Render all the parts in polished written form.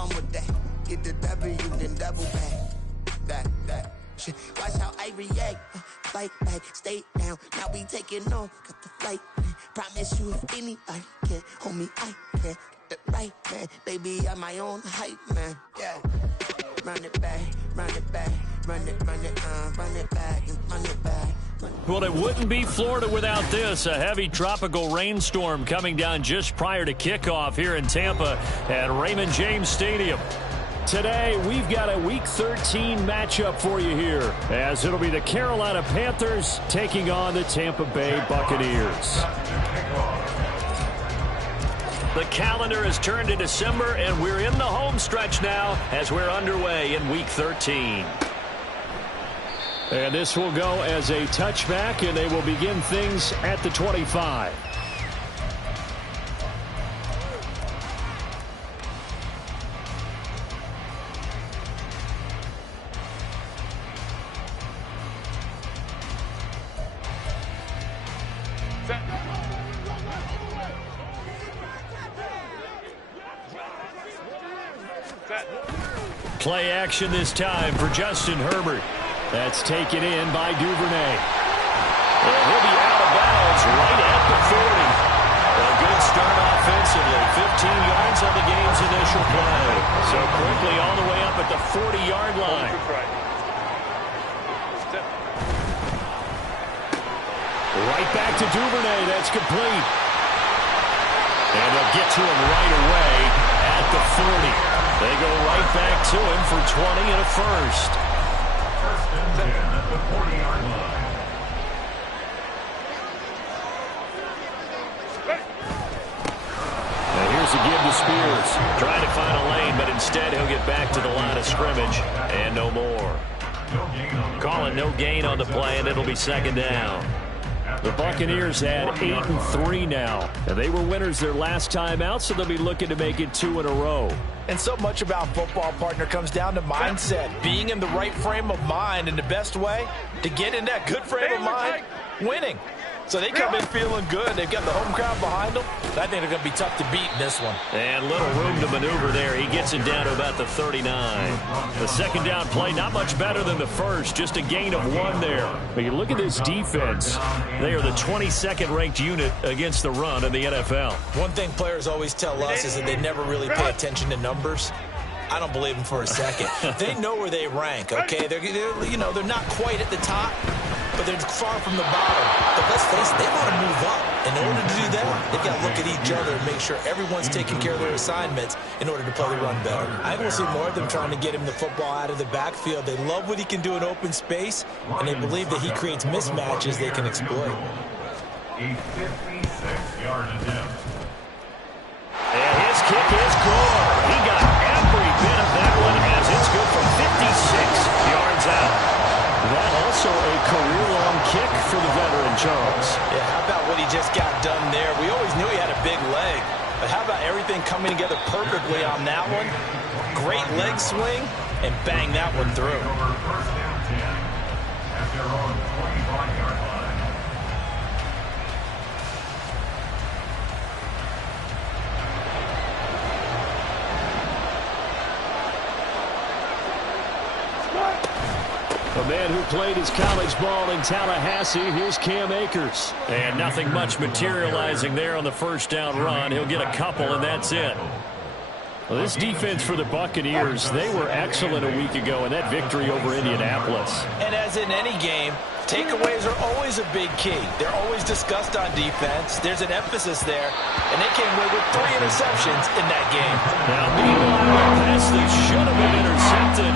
I'm with that. Get the W, then double back. That. Shit. Watch how I react. Fight back, stay down. Now we taking off. Got the flight. Promise you if anybody can, homie, I can. Get the right man. Baby, I'm my own hype man. Yeah. Run it back, run it back. Run it back, run it back. Well, it wouldn't be Florida without this. A heavy tropical rainstorm coming down just prior to kickoff here in Tampa at Raymond James Stadium. Today, we've got a Week 13 matchup for you here, as it'll be the Carolina Panthers taking on the Tampa Bay Buccaneers. The calendar has turned to December, and we're in the home stretch now as we're underway in Week 13. And this will go as a touchback, and they will begin things at the 25. Play action this time for Justin Herbert. That's taken in by Duvernay. And he'll be out of bounds right at the 40. A good start offensively. 15 yards on the game's initial play. So quickly all the way up at the 40-yard line. Right back to Duvernay. That's complete. And they'll get to him right away at the 40. They go right back to him for 20 and a first. First and 10 at the 40-yard line. Now here's a give to Spears. Trying to find a lane, but instead he'll get back to the line of scrimmage. And no more. Calling no gain on the play, and it'll be second down. The Buccaneers had 8-3 now, and they were winners their last time out, so they'll be looking to make it 2 in a row. And so much about football, partner, comes down to mindset. Being in the right frame of mind, and the best way to get in that good frame of mind, winning. So they come in feeling good. They've got the home crowd behind them. I think they're going to be tough to beat in this one. And little room to maneuver there. He gets it down to about the 39. The second down play, not much better than the first. Just a gain of 1 there. But you look at this defense. They are the 22nd ranked unit against the run in the NFL. One thing players always tell us is that they never really pay attention to numbers. I don't believe them for a second. They know where they rank, okay? They're not quite at the top, but they're far from the bottom. But let's face it, they want to move up. In order to do that, they've got to look at each other and make sure everyone's taking care of their assignments in order to play the run better. I think we'll see more of them trying to get him the football out of the backfield. They love what he can do in open space, and they believe that he creates mismatches they can exploit. A 56-yard attempt. And his kick is good. He got every bit of that one as it's good for 56 yards out. That also a career-long kick for the veteran Charles. Yeah, how about what he just got done there? We always knew he had a big leg, but how about everything coming together perfectly on that one? Great leg swing, and bang that one through. First down 10 at their own 25-yard line. A man who played his college ball in Tallahassee, here's Cam Akers. And nothing much materializing there on the first down run. He'll get a couple, and that's it. Well, this defense for the Buccaneers, they were excellent a week ago in that victory over Indianapolis. And as in any game, takeaways are always a big key. They're always discussed on defense. There's an emphasis there, and they came away with 3 interceptions in that game. Now, meanwhile, a pass that should have been intercepted,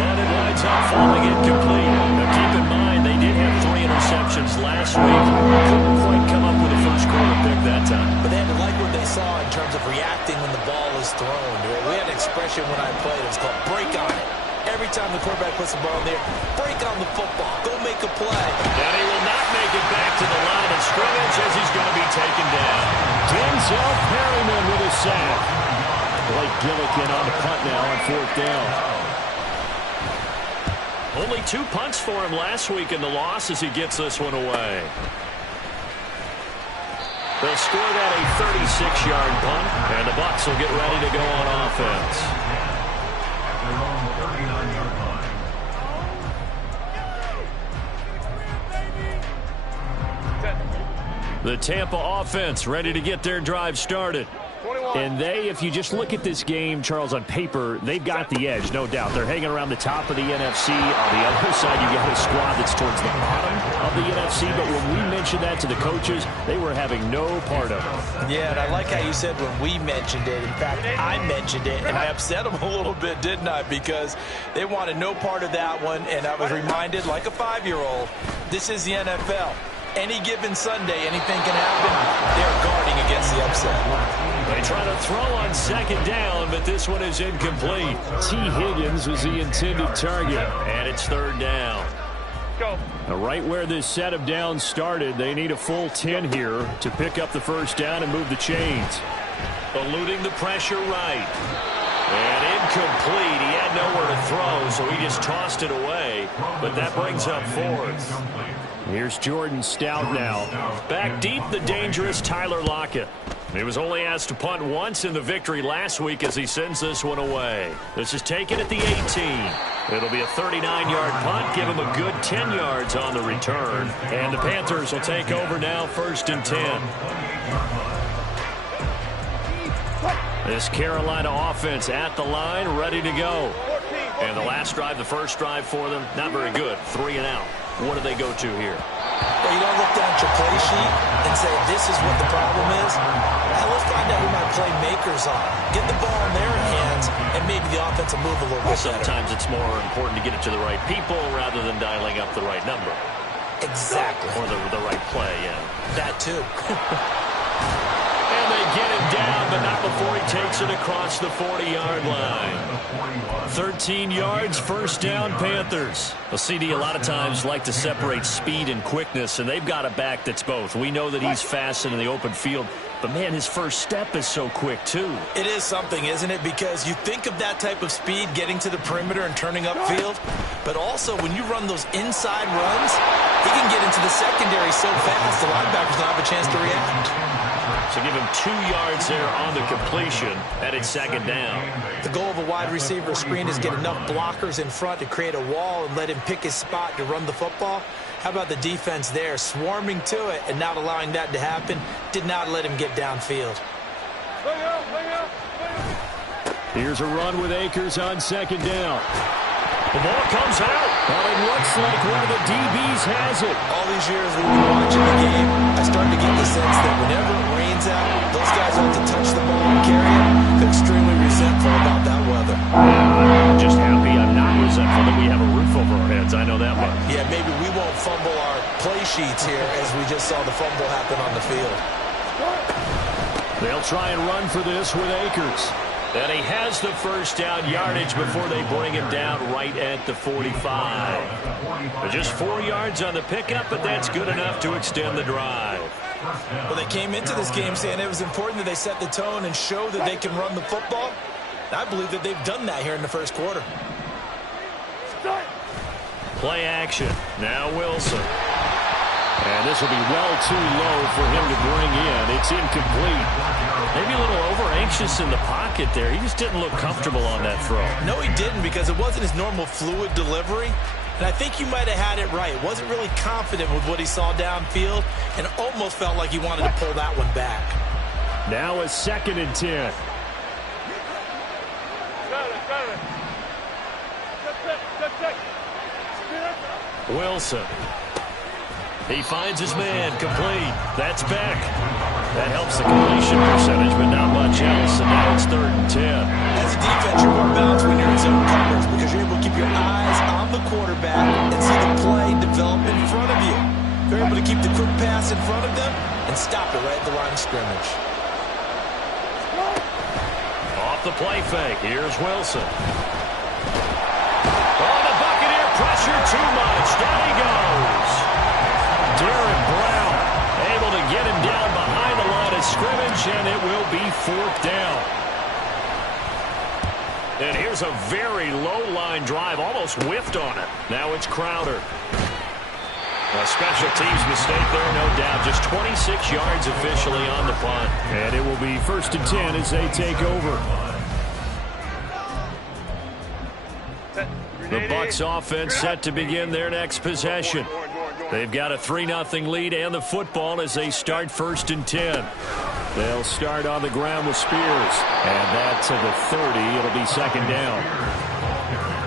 but it winds up falling incomplete. Now, keep in mind, they did have 3 interceptions last week. Couldn't quite come up with a first quarter pick that time. But they had to like what they saw in terms of reacting when the ball is thrown. We had an expression when I played. It was called break on it. Every time the quarterback puts the ball in there, break on the football. Go make a play. And he will not make it back to the line of scrimmage as he's going to be taken down. Denzel Perryman with a sack. Blake Gillikin on the punt now on 4th down. Only 2 punts for him last week in the loss as he gets this one away. They'll score that a 36-yard punt, and the Bucs will get ready to go on offense. The Tampa offense ready to get their drive started. And if you just look at this game, Charles, on paper, they've got the edge, no doubt. They're hanging around the top of the NFC. On the other side, you got a squad that's towards the bottom of the NFC. But when we mentioned that to the coaches, they were having no part of it. Yeah, and I like how you said when we mentioned it. In fact, I mentioned it, and I upset them a little bit, didn't I? Because they wanted no part of that one, and I was reminded, like a 5-year-old, this is the NFL. Any given Sunday, anything can happen. They're guarding against the upset. They try to throw on second down, but this one is incomplete. T. Higgins was the intended target, and it's third down. Go. Right where this set of downs started, they need a full 10 here to pick up the first down and move the chains. Eluding the pressure right. And incomplete. He had nowhere to throw, so he just tossed it away. But that brings up fourth. Here's Jordan Stout now. Back deep, the dangerous Tyler Lockett. He was only asked to punt once in the victory last week as he sends this one away. This is taken at the 18. It'll be a 39-yard punt. Give him a good 10 yards on the return. And the Panthers will take over now, 1st and 10. This Carolina offense at the line, ready to go. And the last drive, the first drive for them, not very good. 3 and out. What do they go to here? Well, you don't look down at your play sheet and say, this is what the problem is. Now, let's find out who my playmakers are. Get the ball in their hands, and maybe the offense will move a little bit better. Sometimes it's more important to get it to the right people rather than dialing up the right number. Exactly. Or the right play, yeah. That, too. And they get him down, but not before he takes it across the 40-yard line. 13 yards, first down, Panthers. Well, CD, a lot of times like to separate speed and quickness, and they've got a back that's both. We know that he's fast in the open field, but, man, his first step is so quick, too. It is something, isn't it? Because you think of that type of speed getting to the perimeter and turning upfield, but also when you run those inside runs, he can get into the secondary so fast the linebackers don't have a chance to react. So give him 2 yards there on the completion, and it's second down. The goal of a wide receiver screen is get enough blockers in front to create a wall and let him pick his spot to run the football. How about the defense there, swarming to it and not allowing that to happen? Did not let him get downfield. Here's a run with Akers on second down. The ball comes out. Well, it looks like one of the DBs has it. All these years we've been watching the game, I started to get the sense that whenever it rains out, those guys have to touch the ball and carry it. They're extremely resentful about that weather. I'm just happy I'm not resentful that we have a roof over our heads. I know that much. Yeah, maybe we won't fumble our play sheets here as we just saw the fumble happen on the field. They'll try and run for this with Akers. And he has the first down yardage before they bring him down right at the 45. Just 4 yards on the pickup, but that's good enough to extend the drive. Well, they came into this game saying it was important that they set the tone and show that they can run the football. I believe that they've done that here in the first quarter. Play action. Now Wilson. And this will be well too low for him to bring in. It's incomplete. Maybe a little over-anxious in the pocket there. He just didn't look comfortable on that throw. No, he didn't, because it wasn't his normal fluid delivery. And I think you might have had it right. Wasn't really confident with what he saw downfield and almost felt like he wanted to pull that one back. Now a 2nd and 10. Wilson. He finds his man, complete. That's Beck. That helps the completion percentage, but not much else. And now it's 3rd and 10. As a defense, you're more balanced when you're in zone coverage because you're able to keep your eyes on the quarterback and see the play develop in front of you. You're able to keep the quick pass in front of them and stop it right at the line of scrimmage. Off the play fake. Here's Wilson. Oh, the Buccaneer pressure too much. Down he goes. Derek Brown able to get him down behind the line of scrimmage, and it will be 4th down. And here's a very low-line drive, almost whiffed on it. Now it's Crowder. A special teams mistake there, no doubt. Just 26 yards officially on the punt. And it will be 1st and 10 as they take over. The Bucs offense set to begin their next possession. They've got a 3-0 lead and the football as they start 1st and 10. They'll start on the ground with Spears. And that's to the 30. It'll be 2nd down.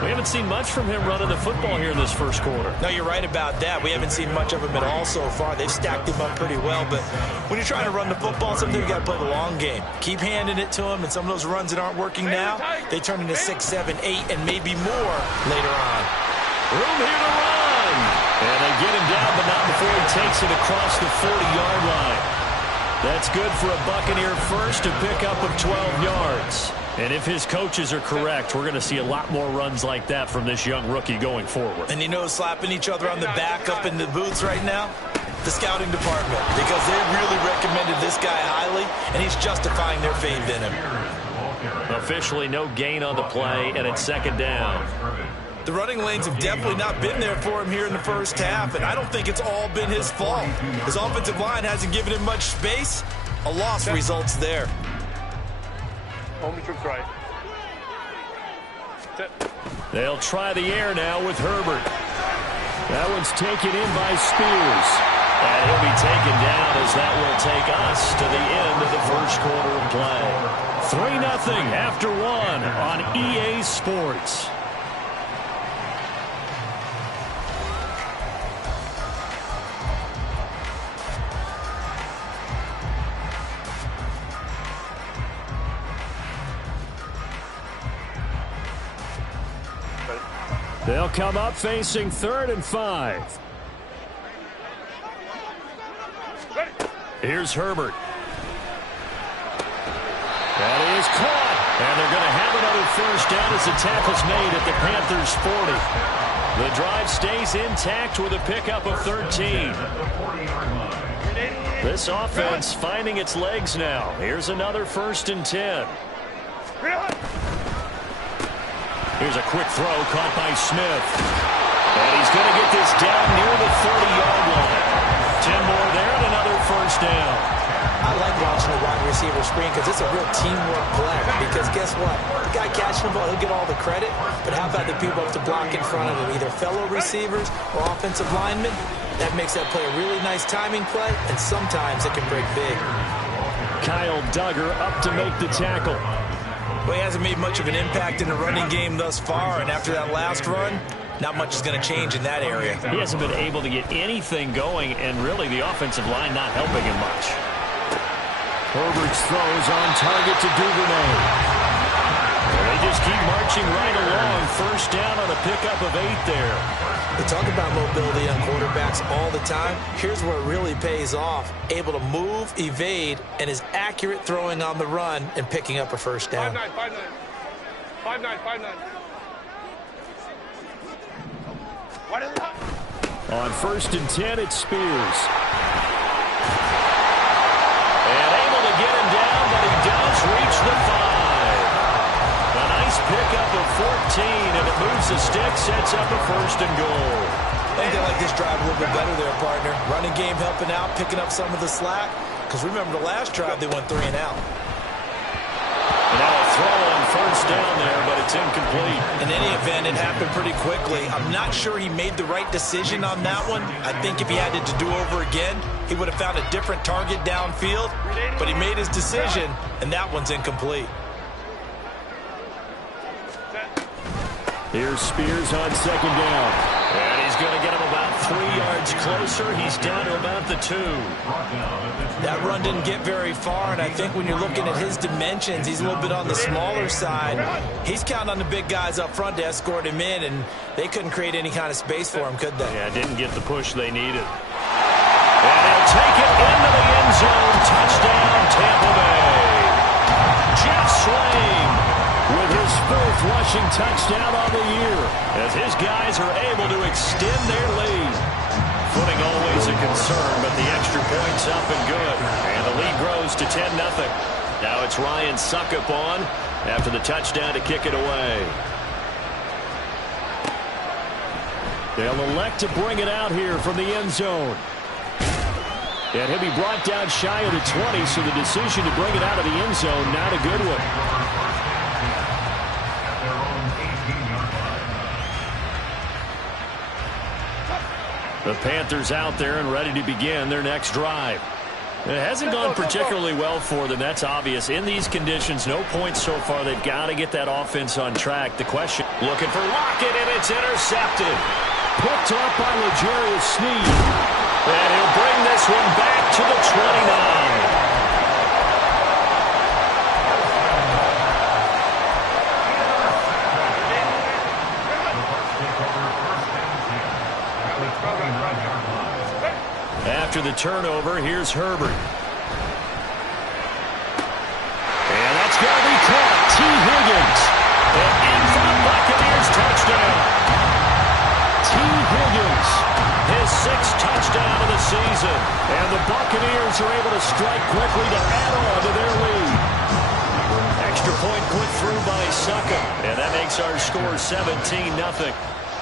We haven't seen much from him running the football here in this first quarter. No, you're right about that. We haven't seen much of him at all so far. They've stacked him up pretty well. But when you're trying to run the football, sometimes you got to play the long game. Keep handing it to him, and some of those runs that aren't working now, they turn into 6, 7, 8, and maybe more later on. Room here to run. And they get him down, but not before he takes it across the 40-yard line. That's good for a Buccaneer first, a pickup of 12 yards. And if his coaches are correct, we're going to see a lot more runs like that from this young rookie going forward. And you know, slapping each other on the back up in the booths right now? The scouting department, because they really recommended this guy highly, and he's justifying their faith in him. Officially no gain on the play, and it's 2nd down. The running lanes have definitely not been there for him here in the first half, and I don't think it's all been his fault. His offensive line hasn't given him much space. A loss results there. Home troops right. They'll try the air now with Herbert. That one's taken in by Spears. And he'll be taken down as that will take us to the end of the first quarter of play. 3-0 after 1 on EA Sports. They'll come up facing 3rd and 5. Here's Herbert. That is caught. And they're going to have another first down as the tackle's made at the Panthers' 40. The drive stays intact with a pickup of 13. This offense finding its legs now. Here's another 1st and 10. Here's a quick throw caught by Smith. And he's going to get this down near the 30-yard line. 10 more there and another first down. I like watching a wide receiver screen because it's a real teamwork play. Because guess what? The guy catching the ball, he'll get all the credit. But how about the people up to block in front of him, either fellow receivers or offensive linemen? That makes that play a really nice timing play, and sometimes it can break big. Kyle Duggar up to make the tackle. Well, he hasn't made much of an impact in the running game thus far, and after that last run, not much is going to change in that area. He hasn't been able to get anything going, and really the offensive line not helping him much. Herbert's throws on target to Duvernay. And they just keep marching right along. First down on a pickup of 8 there. They talk about mobility on quarterbacks all the time. Here's where it really pays off. Able to move, evade, and is accurate throwing on the run and picking up a first down. 5-9. 5-9. On 1st and 10, it's Spears. And able to get him down, but he does reach the 5. A nice pickup of 14, and it moves the stick, sets up a 1st and goal. I think they like this drive a little bit better there, partner. Running game helping out, picking up some of the slack. Because remember, the last drive, they went 3 and out. And now a throw on first down there, but it's incomplete. In any event, it happened pretty quickly. I'm not sure he made the right decision on that one. I think if he had it to do over again, he would have found a different target downfield. But he made his decision, and that one's incomplete. Here's Spears on 2nd down. And he's going to get him about 3 yards closer. He's down to about the 2. That run didn't get very far, and I think when you're looking at his dimensions, he's a little bit on the smaller side. He's counting on the big guys up front to escort him in, and they couldn't create any kind of space for him, could they? Yeah, didn't get the push they needed. And he'll take it into the end zone. Touchdown, Tampa Bay. Jeff Swain with his 4th rushing touchdown on the year, as his guys are able to extend their lead. Footing always a concern, but the extra point's up and good. And the lead grows to 10-0. Now it's Ryan Suckup on after the touchdown to kick it away. They'll elect to bring it out here from the end zone. And he'll be brought down shy of the 20, so the decision to bring it out of the end zone, not a good one. The Panthers out there and ready to begin their next drive. It hasn't gone particularly well for them. That's obvious. In these conditions, no points so far. They've got to get that offense on track. The question, looking for Lockett, and it's intercepted. Picked up by L'Jarius Sneed. And he'll bring this one back to the 29. After the turnover, here's Herbert. And that's going to be caught. T. Higgins. And in front, Buccaneers touchdown. T. Higgins, his 6th touchdown of the season. And the Buccaneers are able to strike quickly to add on to their lead. Extra point put through by Succop. And that makes our score 17-0.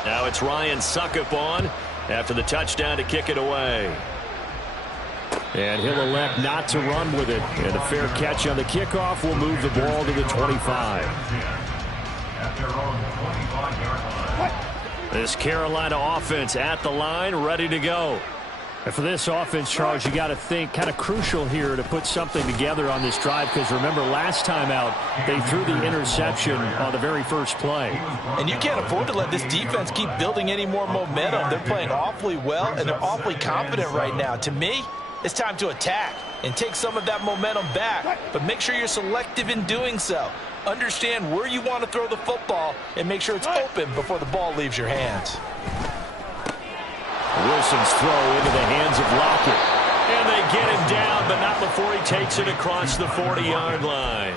Now it's Ryan Succop on after the touchdown to kick it away. And he'll elect not to run with it. And a fair catch on the kickoff will move the ball to the 25. This Carolina offense at the line, ready to go. And for this offense, Charles, you got to think kind of crucial here to put something together on this drive, because remember last time out they threw the interception on the very first play. And you can't afford to let this defense keep building any more momentum. They're playing awfully well, and they're awfully confident right now. To me, it's time to attack and take some of that momentum back, but make sure you're selective in doing so. Understand where you want to throw the football and make sure it's open before the ball leaves your hands. Wilson's throw into the hands of Lockett. And they get him down, but not before he takes it across the 40-yard line.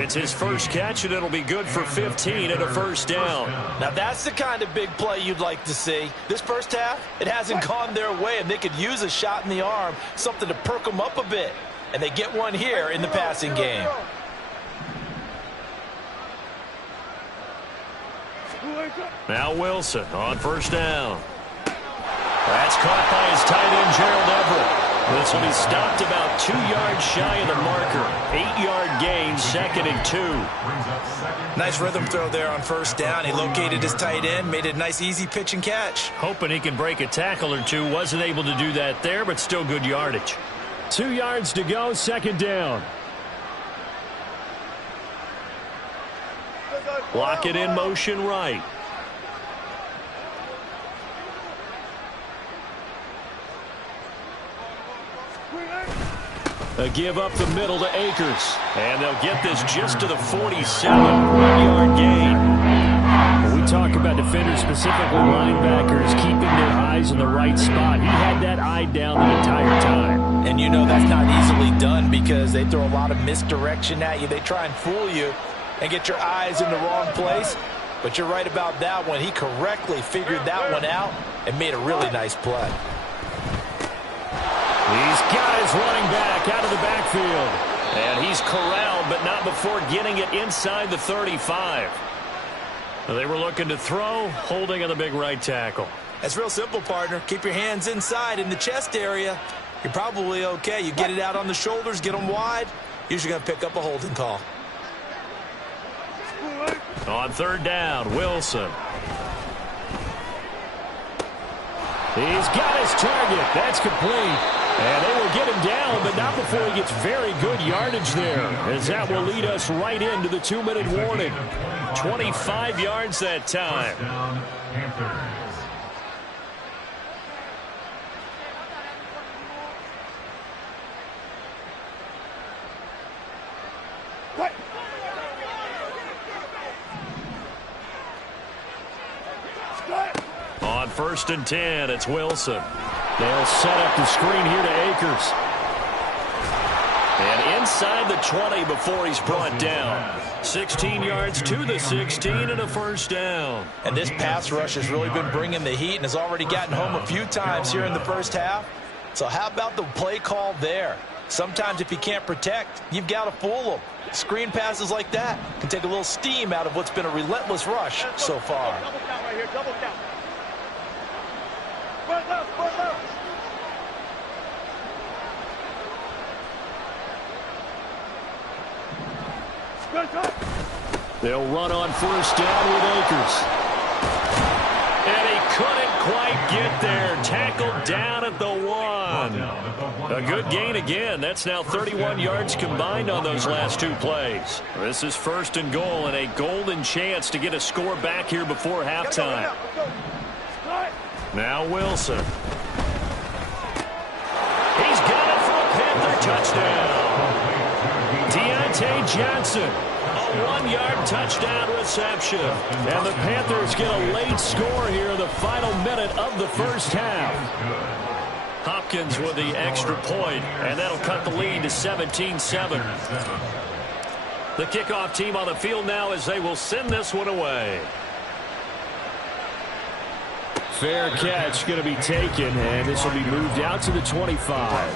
It's his first catch, and it'll be good for 15 and a first down. Now that's the kind of big play you'd like to see. This first half, it hasn't gone their way, and they could use a shot in the arm, something to perk them up a bit. And they get one here in the passing game. Now Wilson on first down. That's caught by his tight end, Gerald Everett. This will be stopped about 2 yards shy of the marker. 8-yard gain, 2nd and 2. Nice rhythm throw there on first down. He located his tight end, made it a nice, easy pitch and catch. Hoping he can break a tackle or two. Wasn't able to do that there, but still good yardage. 2 yards to go, 2nd down. Lockett in motion right. A give up the middle to Akers. And they'll get this just to the 47. 1-yard gain. We talk about defenders, specifically linebackers, keeping their eyes in the right spot. He had that eye down the entire time. And you know that's not easily done because they throw a lot of misdirection at you. They try and fool you and get your eyes in the wrong place. But you're right about that one. He correctly figured that one out and made a really nice play. He's got his running back out of the backfield. And he's corralled, but not before getting it inside the 35. They were looking to throw, holding on the big right tackle. That's real simple, partner. Keep your hands inside in the chest area. You're probably okay. You get it out on the shoulders, get them wide. Usually going to pick up a holding call. On 3rd down, Wilson. He's got his target. That's complete. And they will get him down, but not before he gets very good yardage there, as that will lead us right into the 2-minute warning. 25 yards that time. On 1st and 10, it's Wilson. They'll set up the screen here to Akers. And inside the 20 before he's brought down. 16 yards to the 16 and a first down. And this pass rush has really been bringing the heat and has already gotten home a few times here in the first half. So how about the play call there? Sometimes if you can't protect, you've got to fool them. Screen passes like that can take a little steam out of what's been a relentless rush so far. Double count right here, double count. They'll run on first down with Akers. And he couldn't quite get there. gain again. That's now 31 yards combined on those last 2 plays. This is 1st and goal and a golden chance to get a score back here before halftime. Now Wilson. He's got it for a Panther touchdown. Deontay Johnson, a 1-yard touchdown reception. And the Panthers get a late score here in the final minute of the first half. Hopkins with the extra point, and that'll cut the lead to 17-7. The kickoff team on the field now as they will send this one away. Fair catch going to be taken, and this will be moved out to the 25.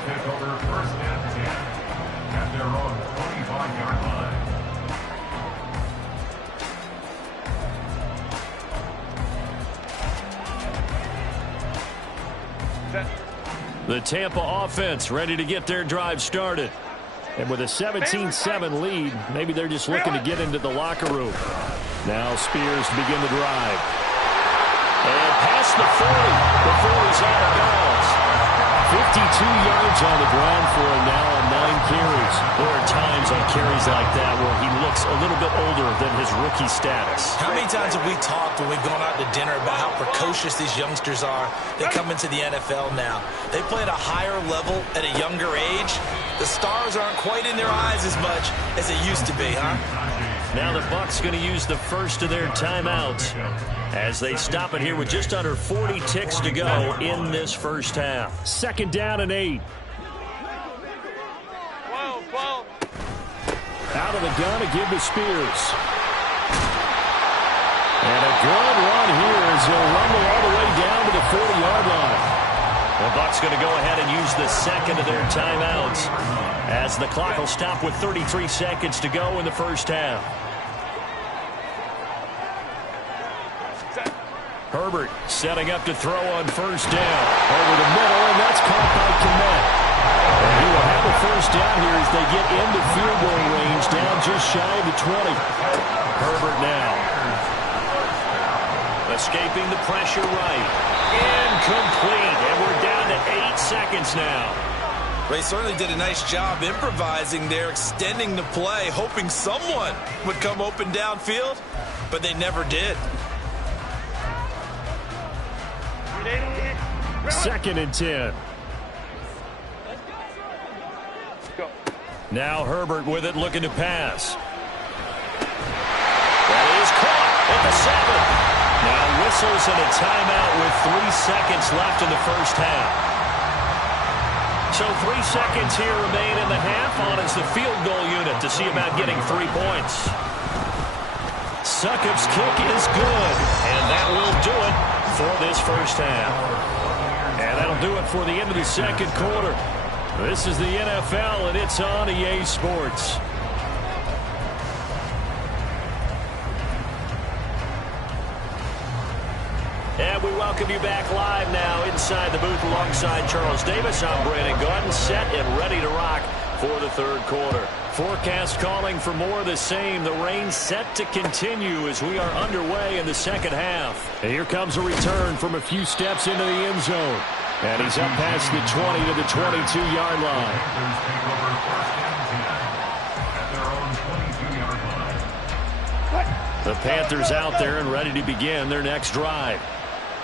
At their own 25-yard line. The Tampa offense ready to get their drive started. And with a 17-7 lead, maybe they're just looking to get into the locker room. Now Spears to begin the drive. And past the 40 before he's out of bounds. 52 yards on the ground for him now on 9 carries. There are times on carries like that where he looks a little bit older than his rookie status. How many times have we talked when we've gone out to dinner about how precocious these youngsters are? They come into the NFL now. They play at a higher level at a younger age. The stars aren't quite in their eyes as much as they used to be, huh? Now the Bucs going to use the first of their timeouts as they stop it here with just under 40 ticks to go in this first half. 2nd down and 8. Out of the gun to give to Spears. And a good run here as he'll rumble all the way down to the 40-yard line. The Bucs going to go ahead and use the second of their timeouts as the clock will stop with 33 seconds to go in the first half. Herbert setting up to throw on 1st down. Over the middle, and that's caught by Kmet. And he will have a 1st down here as they get into field goal range, down just shy of the 20. Herbert now. Escaping the pressure right. Incomplete, and we're down to 8 seconds now. They certainly did a nice job improvising there, extending the play, hoping someone would come open downfield, but they never did. 2nd and 10. Now Herbert with it, looking to pass. That is caught at the 7. Now whistles and a timeout with 3 seconds left in the first half. So 3 seconds here remain in the half. On is the field goal unit to see about getting 3 points. Succop's kick is good, and that will do it for this first half. And that'll do it for the end of the second quarter. This is the NFL, and it's on EA Sports. And we welcome you back live now inside the booth alongside Charles Davis. I'm Brandon Gordon, set and ready to rock for the third quarter. Forecast calling for more of the same. The rain set to continue as we are underway in the second half. And here comes a return from a few steps into the end zone. And he's up past the 20 to the 22-yard line. The Panthers out there and ready to begin their next drive.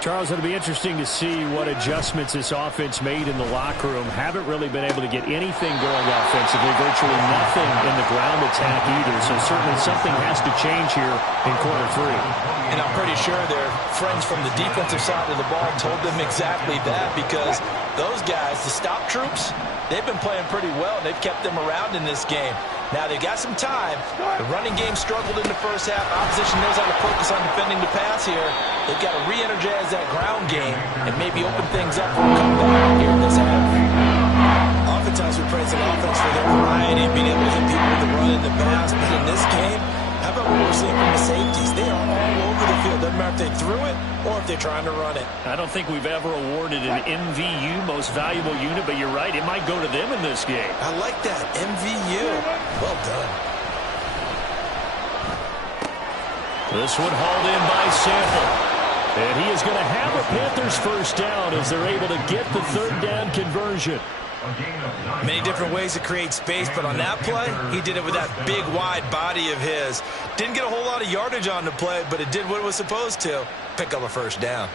Charles, it'll be interesting to see what adjustments this offense made in the locker room. Haven't really been able to get anything going offensively, virtually nothing in the ground attack either. So certainly something has to change here in quarter 3. And I'm pretty sure their friends from the defensive side of the ball told them exactly that, because those guys, the stop troops, they've been playing pretty well, and they've kept them around in this game. Now, they've got some time. The running game struggled in the first half. Opposition knows how to focus on defending the pass here. They've got to re-energize that ground game and maybe open things up for a comeback here in this half. Oftentimes, we praise an offense for their variety and being able to hit people with the run and the pass. But in this game, how about what we're seeing from the safeties? They are all over the field. Doesn't matter if they threw it or if they're trying to run it. I don't think we've ever awarded an MVU, most valuable unit, but you're right. It might go to them in this game. I like that. MVU. Well done. This one hauled in by Sample. And he is going to have a Panthers first down as they're able to get the third down conversion. Many different ways to create space, but on that play, he did it with that big, wide body of his. Didn't get a whole lot of yardage on the play, but it did what it was supposed to. Pick up a first down.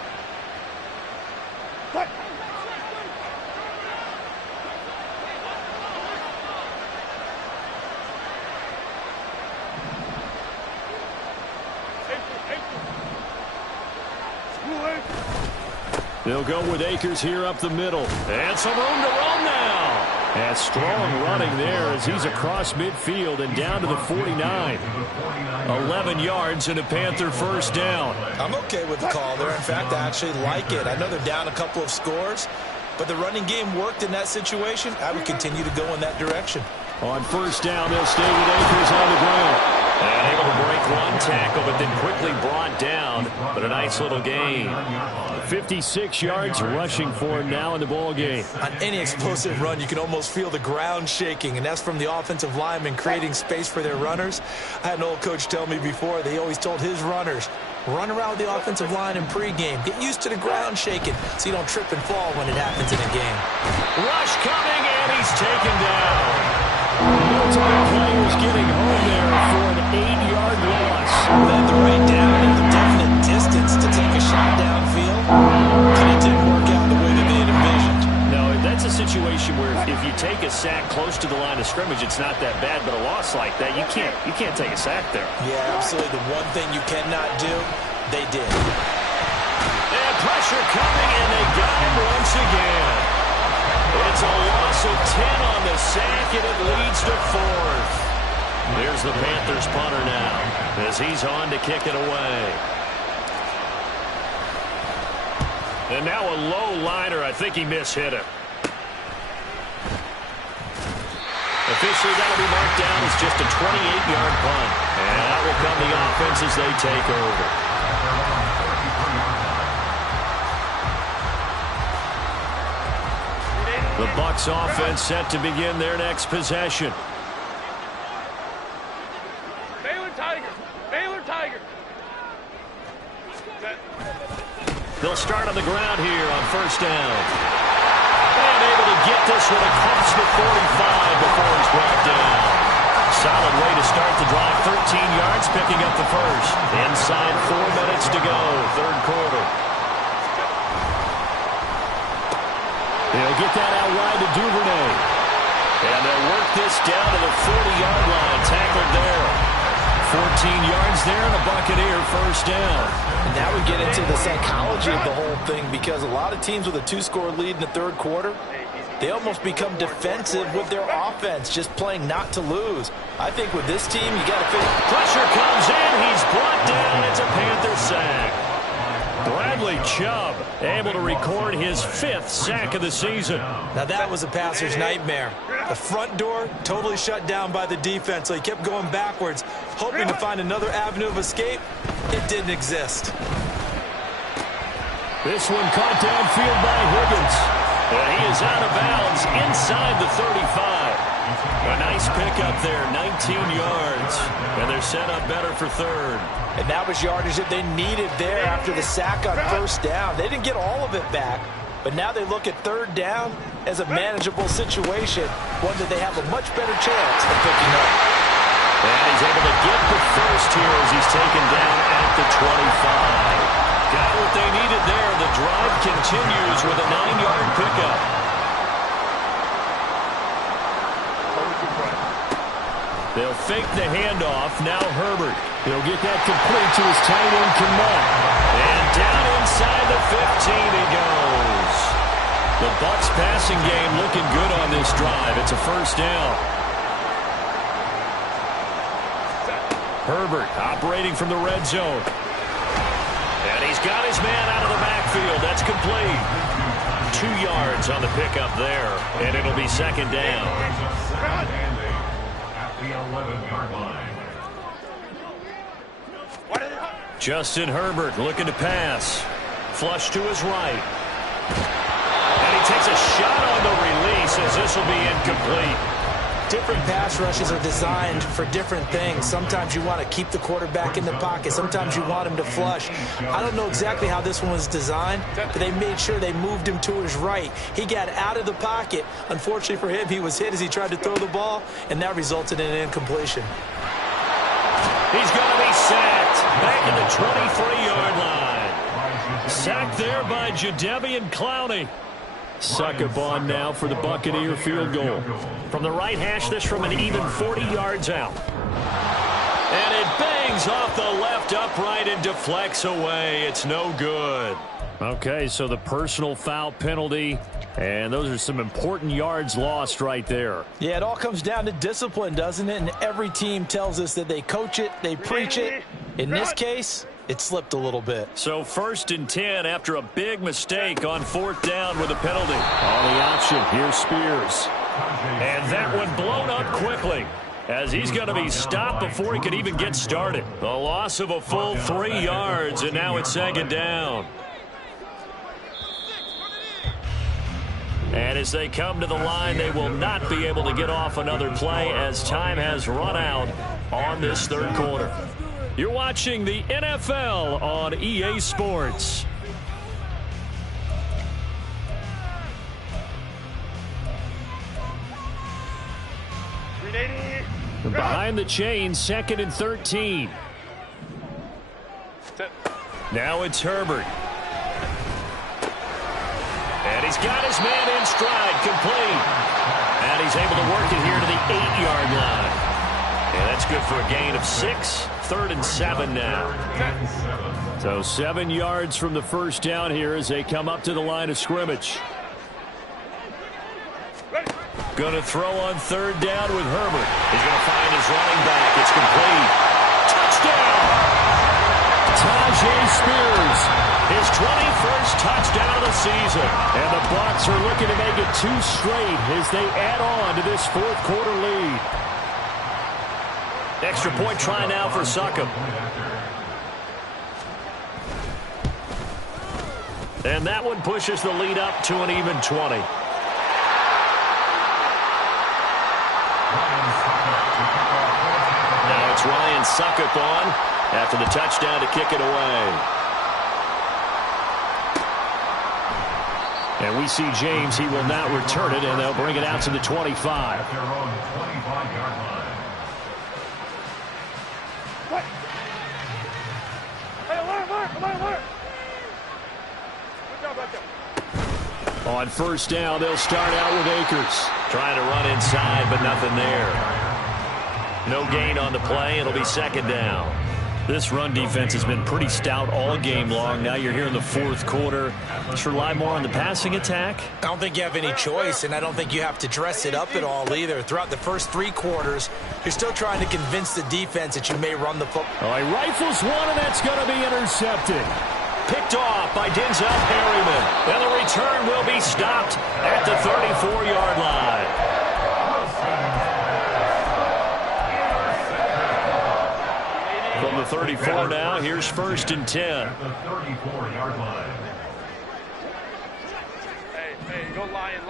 They'll go with Akers here up the middle. And some room to run now. And strong running there as he's across midfield and down to the 49. 11 yards and a Panther first down. I'm okay with the call there. In fact, I actually like it. I know they're down a couple of scores, but the running game worked in that situation. I would continue to go in that direction. On first down, they'll stay with Akers on the ground. And able to break one tackle, but then quickly brought down. But a nice little gain. 56 yards rushing for him now in the ball game. On any explosive run, you can almost feel the ground shaking, and that's from the offensive linemen creating space for their runners. I had an old coach tell me before, they always told his runners, run around the offensive line in pregame. Get used to the ground shaking so you don't trip and fall when it happens in a game. Rush coming, and he's taken down. Multiple players getting home there for an 8-yard loss. Led the way down in the definite distance to take a shot downfield, but it didn't work out the way that they had envisioned. No, that's a situation where if you take a sack close to the line of scrimmage, it's not that bad, but a loss like that, you can't take a sack there. Yeah, absolutely. The one thing you cannot do, they did. And pressure coming, and they got him once again. It's a loss of 10 on the sack, and it leads to 4th. There's the Panthers punter now as he's on to kick it away. And now a low liner. I think he mishit it. Officially, that'll be marked down as just a 28-yard punt. And out will come the offense as they take over. The Bucs offense set to begin their next possession. Baylor Tiger. They'll start on the ground here on first down. And able to get this one across the 45 before he's brought down. Solid way to start the drive. 13 yards, picking up the first. Inside 4 minutes to go, third quarter. They'll get that out wide to Duvernay. And they'll work this down to the 40-yard line. Tackled there. 14 yards there and a Buccaneer first down. And now we get into the psychology of the whole thing, because a lot of teams with a 2-score lead in the third quarter, they almost become defensive with their offense, just playing not to lose. I think with this team, you got to figure. Pressure comes in. He's brought down. It's a Panther sack. Bradley Chubb able to record his 5th sack of the season. Now that was a passer's nightmare. The front door totally shut down by the defense, so he kept going backwards, hoping to find another avenue of escape. It didn't exist. This one caught downfield by Higgins. And he is out of bounds inside the 35. A nice pickup there, 19 yards. And they're set up better for third. And that was yardage that they needed there after the sack on first down. They didn't get all of it back, but now they look at third down as a manageable situation, one that they have a much better chance of picking up. And he's able to get the first here as he's taken down at the 25. Got what they needed there. The drive continues with a 9-yard pickup. They'll fake the handoff. Now Herbert. He'll get that complete to his tight end, Kmet. And down inside the 15 he goes. The Bucs passing game looking good on this drive. It's a first down. Herbert operating from the red zone. And he's got his man out of the backfield. That's complete. 2 yards on the pickup there. And it'll be second down. The 11-yard line. Justin Herbert looking to pass. Flush to his right. And he takes a shot on the release as this will be incomplete. Different pass rushes are designed for different things. Sometimes you want to keep the quarterback in the pocket. Sometimes you want him to flush. I don't know exactly how this one was designed, but they made sure they moved him to his right. He got out of the pocket. Unfortunately for him, he was hit as he tried to throw the ball, and that resulted in an incompletion. He's going to be sacked back in the 23-yard line. Sacked there by Jadeveon Clowney. Succop on now for the Buccaneer field goal. From the right hash, this from an even 40 yards out. And it bangs off the left upright and deflects away. It's no good. Okay, so the personal foul penalty, and those are some important yards lost right there. Yeah, it all comes down to discipline, doesn't it? And every team tells us that they coach it, they preach it. In this case, it slipped a little bit. So 1st and 10 after a big mistake on 4th down with a penalty. On the option, here's Spears. And that one blown up quickly, as he's going to be stopped before he could even get started. The loss of a full 3 yards, and now it's 2nd down. And as they come to the line, they will not be able to get off another play as time has run out on this 3rd quarter. You're watching the NFL on EA Sports. Behind the chain, 2nd and 13. Now it's Herbert. And he's got his man in stride, complete. And he's able to work it here to the 8-yard line. And that's good for a gain of 6. 3rd and 7 now. So 7 yards from the 1st down here as they come up to the line of scrimmage. Going to throw on 3rd down with Herbert. He's going to find his running back. It's complete. Touchdown! Tajay Spears, his 21st touchdown of the season. And the Bucs are looking to make it 2 straight as they add on to this 4th quarter lead. Extra point try now for Succop. And that one pushes the lead up to an even 20. Now it's Ryan Succop on after the touchdown to kick it away. And we see James. He will not return it, and they'll bring it out to the 25. On 1st down, they'll start out with Akers. Trying to run inside, but nothing there. No gain on the play. It'll be 2nd down. This run defense has been pretty stout all game long. Now you're here in the 4th quarter. Let's rely more on the passing attack. I don't think you have any choice, and I don't think you have to dress it up at all either. Throughout the first 3 quarters, you're still trying to convince the defense that you may run the football. He rifles one, and that's going to be intercepted. Picked off by Denzel Perryman. And the return will be stopped at the 34-yard line. From the 34 now, here's 1st and 10. At the 34-yard line. Hey, go lion.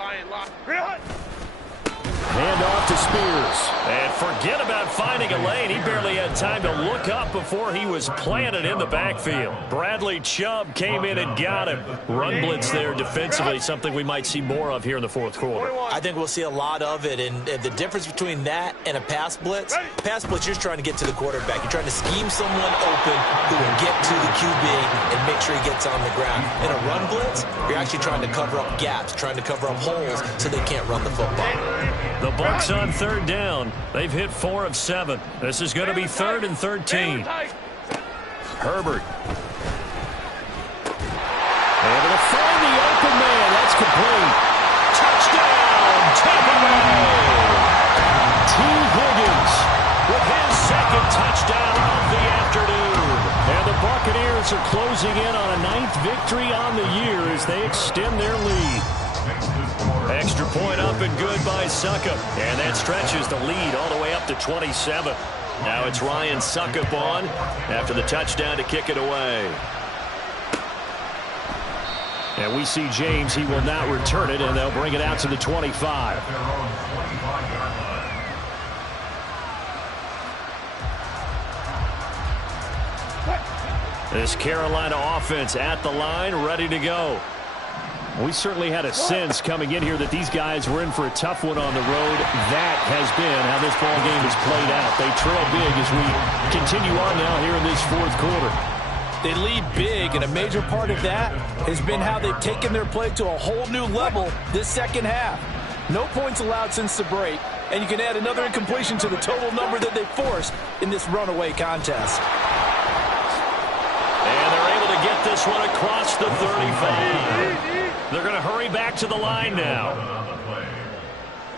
Hand off to Spears. And forget about finding a lane. He barely had time to look up before he was planted in the backfield. Bradley Chubb came in and got him. Run blitz there defensively, something we might see more of here in the 4th quarter. I think we'll see a lot of it, and the difference between that and a pass blitz, you're just trying to get to the quarterback. You're trying to scheme someone open who will get to the QB and make sure he gets on the ground. In a run blitz, you're actually trying to cover up gaps, trying to cover up holes so they can't run the football. The Bucs on 3rd down. They've hit 4 of 7. This is going to be 3rd and 13. Herbert. Able to find the open man. That's complete. Touchdown, Tampa Bay. T. Higgins with his 2nd touchdown of the afternoon. And the Buccaneers are closing in on a 9th victory on the year as they extend their lead. Extra point up and good by Succop. And that stretches the lead all the way up to 27. Now it's Ryan Succop on after the touchdown to kick it away. And we see James. He will not return it, and they'll bring it out to the 25. This Carolina offense at the line, ready to go. We certainly had a sense coming in here that these guys were in for a tough one on the road. That has been how this ball game has played out. They trail big as we continue on now here in this fourth quarter. They lead big, and a major part of that has been how they've taken their play to a whole new level this second half. No points allowed since the break, and you can add another incompletion to the total number that they forced in this runaway contest. And they're able to get this one across the 35. They're going to hurry back to the line now.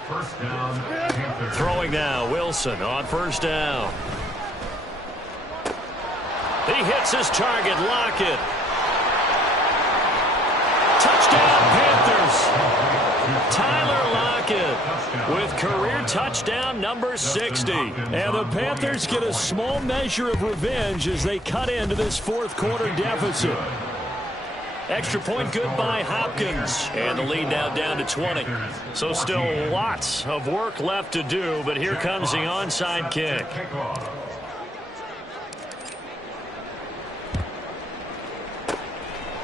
First down, Panthers. Throwing now, Wilson on first down. He hits his target, Lockett. Touchdown, Panthers. Tyler Lockett with career touchdown number 60. And the Panthers get a small measure of revenge as they cut into this fourth quarter deficit. Extra point good by Hopkins. And the lead now down to 20. So still lots of work left to do, but here comes the onside kick.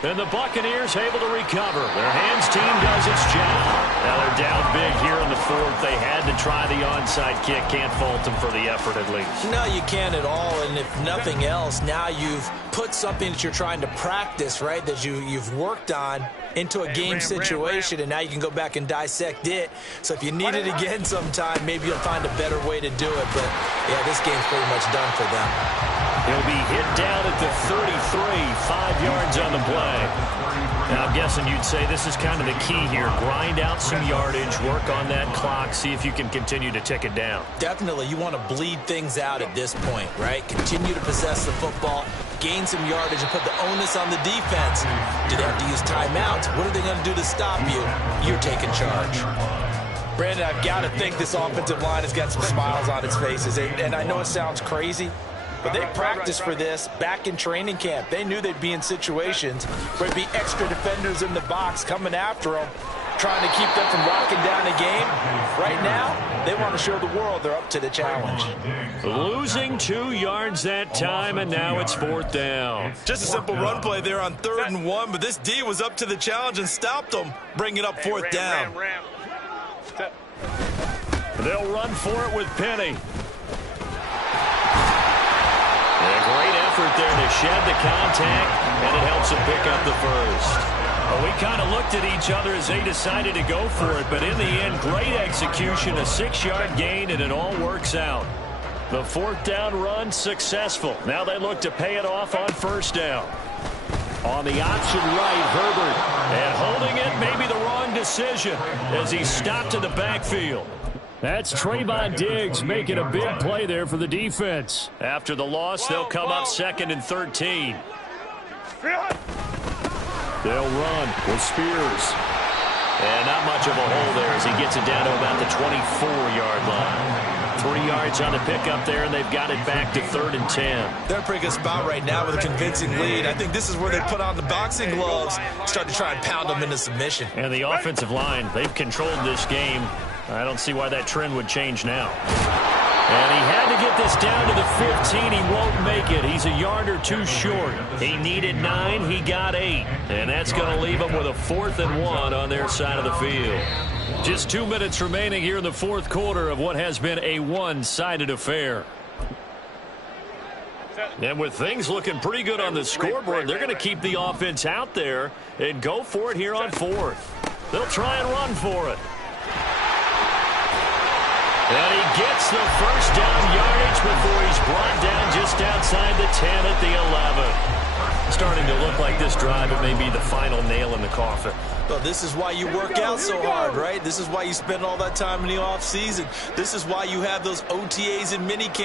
And the Buccaneers able to recover. Their hands team does its job. Now they're down big here in the fourth. They had to try the onside kick. Can't fault them for the effort at least. No, you can't at all. And if nothing else, now you've put something that you're trying to practice, right, that you've worked on into a game situation, and now you can go back and dissect it. So if you need it again sometime, maybe you'll find a better way to do it. But, yeah, this game's pretty much done for them. He'll be hit down at the 33, 5 yards on the play. Now, I'm guessing you'd say this is kind of the key here. Grind out some yardage, work on that clock, see if you can continue to tick it down. Definitely. You want to bleed things out at this point, right? Continue to possess the football, gain some yardage, and put the onus on the defense. Do they have to use timeouts? What are they going to do to stop you? You're taking charge. Brandon, I've got to think this offensive line has got some smiles on its faces. And I know it sounds crazy, but they practiced for this back in training camp. They knew they'd be in situations where there'd be extra defenders in the box coming after them, trying to keep them from locking down the game. Right now, they want to show the world they're up to the challenge. Losing 2 yards that time, and now it's fourth down. Just a simple run play there on 3rd and 1, but this D was up to the challenge and stopped them, bringing up fourth down. They'll run for it with Penny. A great effort there to shed the contact, and it helps him pick up the first. Well, we kind of looked at each other as they decided to go for it, but in the end, great execution, a 6-yard gain, and it all works out. The fourth down run successful. Now they look to pay it off on first down. On the option right, Herbert. And holding it, maybe the wrong decision as he stopped in the backfield. That's Trayvon Diggs making a big play there for the defense. After the loss, they'll come up 2nd and 13. They'll run with Spears. And not much of a hole there as he gets it down to about the 24-yard line. 3 yards on the pickup there, and they've got it back to 3rd and 10. They're in a pretty good spot right now with a convincing lead. I think this is where they put on the boxing gloves, start to try and pound them into submission. And the offensive line, they've controlled this game. I don't see why that trend would change now. And he had to get this down to the 15. He won't make it. He's a yard or 2 short. He needed 9. He got 8. And that's going to leave him with a 4th and 1 on their side of the field. Just 2 minutes remaining here in the fourth quarter of what has been a one-sided affair. And with things looking pretty good on the scoreboard, they're going to keep the offense out there and go for it here on 4th. They'll try and run for it. And he gets the first down yardage before he's brought down just outside the 10 at the 11. Starting to look like this drive, it may be the final nail in the coffin. Well, this is why you work out so hard, right? This is why you spend all that time in the offseason. This is why you have those OTAs and minicamps.